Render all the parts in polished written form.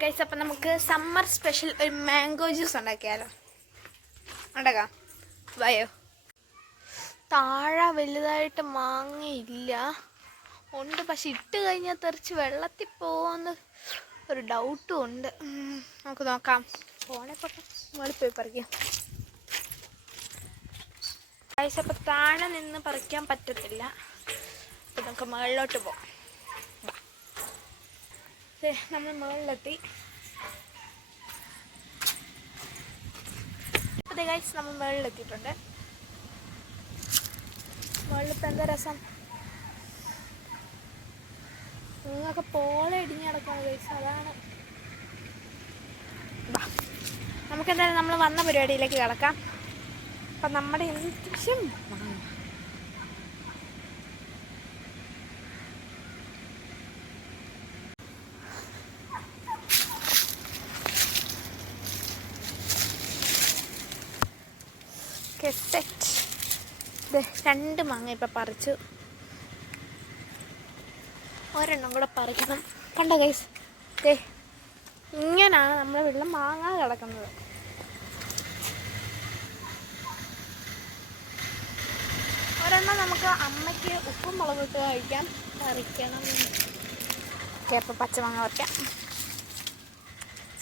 Guys, അപ്പം നമുക്ക് summer special ഒരു മാംഗോ ജ്യൂസ് ഉണ്ടാക്കിയാലോ? ഉണ്ടാക്കാം, വയോ. താഴെ വലുതായിട്ട് മാങ്ങയില്ല, ഉണ്ട്. പക്ഷെ ഇട്ട് കഴിഞ്ഞാൽ തെറിച്ച് വെള്ളത്തിൽ പോകുമെന്ന് ഒരു ഡൗട്ടും ഉണ്ട്. നമുക്ക് നോക്കാം. ഫോണെ പൊട്ടെ മുകളിൽ പോയി പറിക്കാം. ഗൈസ്, അപ്പം താഴെ നിന്ന് പറിക്കാൻ പറ്റത്തില്ല. അപ്പം നമുക്ക് മുകളിലോട്ട് പോകാം. നമ്മൾ മുകളിലെത്തി. അതെ ഗൈസ്, നമ്മൾ മുകളിലെത്തിയിട്ടുണ്ട്. മുകളിലിപ്പോൾ എന്താ രസം, നിങ്ങളൊക്കെ പോലെ ഇടിഞ്ഞ് കിടക്കാണ് ഗൈസ്. അതാണ്. നമുക്കെന്തായാലും നമ്മൾ വന്ന പരിപാടിയിലേക്ക് കിടക്കാം. അപ്പം നമ്മുടെ ഇൻസ്ട്രക്ഷൻ സെറ്റ്. 2 മാങ്ങ ഇപ്പം പറിച്ചു, ഒരെണ്ണം കൂടെ പറിക്കണം. കണ്ടോ ഗൈസ്, ഇങ്ങനെയാണ് നമ്മുടെ വീട്ടിൽ മാങ്ങ കിടക്കുന്നത്. ഒരെണ്ണം നമുക്ക് അമ്മയ്ക്ക് ഉപ്പും മുളകിട്ട് കഴിക്കാൻ പറിക്കണം. അപ്പം പച്ചമാങ്ങ പറിക്കാം.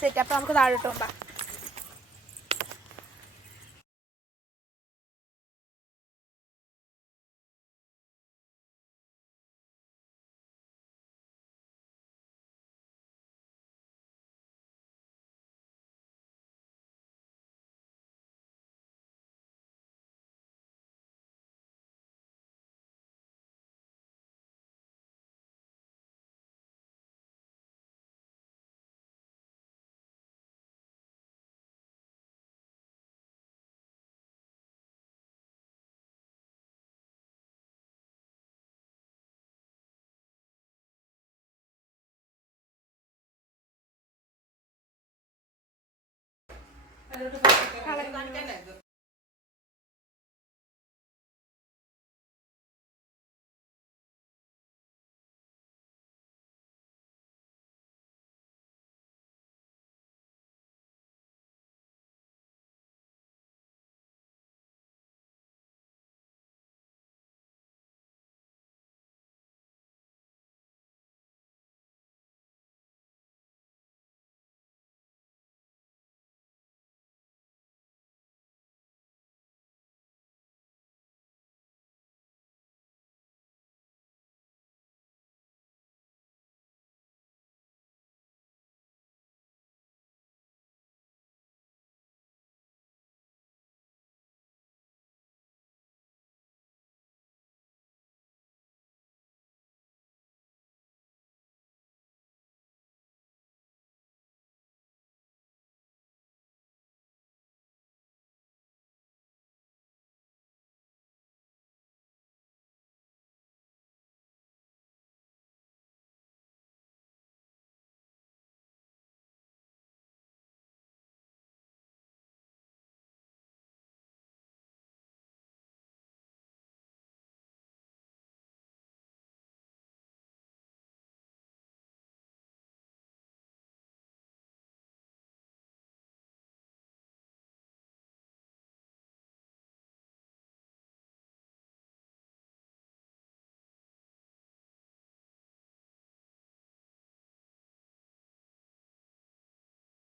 സെറ്റ്. അപ്പം നമുക്ക് താഴോട്ട് പോകാം.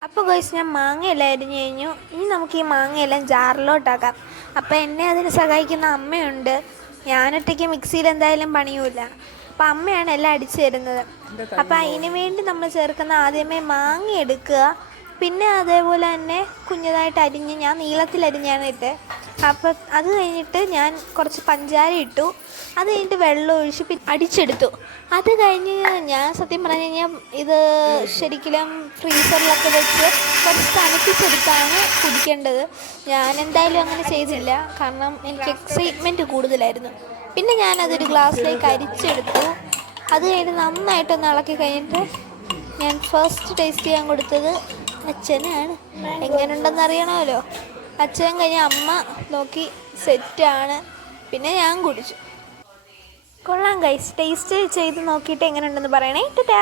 അപ്പോൾ ഗൈസ്, ഞാൻ മാങ്ങയെല്ലാം അരിഞ്ഞു കഴിഞ്ഞു. ഇനി നമുക്ക് ഈ മാങ്ങയെല്ലാം ജാറിലോട്ടാക്കാം. അപ്പോൾ എന്നെ അതിന് സഹായിക്കുന്ന അമ്മയുണ്ട്. ഞാനൊറ്റയ്ക്ക് മിക്സിയിൽ എന്തായാലും പണിയൂല. അപ്പോൾ അമ്മയാണ് എല്ലാം അടിച്ചു തരുന്നത്. അപ്പോൾ അതിന് വേണ്ടി നമ്മൾ ചേർക്കുന്ന ആദ്യമേ മാങ്ങ എടുക്കുക. പിന്നെ അതേപോലെ തന്നെ കുഞ്ഞതായിട്ട് അരിഞ്ഞ്, ഞാൻ നീളത്തിലരിഞ്ഞാണ് ഇട്ട്. അപ്പോൾ അത് കഴിഞ്ഞിട്ട് ഞാൻ കുറച്ച് പഞ്ചാര ഇട്ടു. അത് കഴിഞ്ഞിട്ട് വെള്ളം ഒഴിച്ച് അടിച്ചെടുത്തു. അത് കഴിഞ്ഞ് ഞാൻ സത്യം പറഞ്ഞു കഴിഞ്ഞാൽ ഇത് ശരിക്കും ഫ്രീസറിലൊക്കെ വെച്ച് കുറച്ച് തണുപ്പിച്ചെടുത്താണ് കുടിക്കേണ്ടത്. ഞാൻ എന്തായാലും അങ്ങനെ ചെയ്തില്ല, കാരണം എനിക്ക് എക്സൈറ്റ്മെൻറ്റ് കൂടുതലായിരുന്നു. പിന്നെ ഞാനതൊരു ഗ്ലാസ്സിലേക്ക് അരിച്ചെടുത്തു. അത് കഴിഞ്ഞ് നന്നായിട്ടൊന്ന് ഇളക്കി കഴിഞ്ഞിട്ട് ഞാൻ ഫസ്റ്റ് ടേസ്റ്റ് ചെയ്യാൻ കൊടുത്തത് അച്ഛനാണ്. എങ്ങനെയുണ്ടെന്ന് അറിയണമല്ലോ. അച്ഛൻ കഴിഞ്ഞ് അമ്മ നോക്കി സെറ്റാണ്. പിന്നെ ഞാൻ കുടിച്ചു. കൊള്ളാം ഗൈസ്, ടേസ്റ്റ് ചെയ്ത് നോക്കിയിട്ട് എങ്ങനെയുണ്ടെന്ന് പറയണേ. ടാറ്റാ.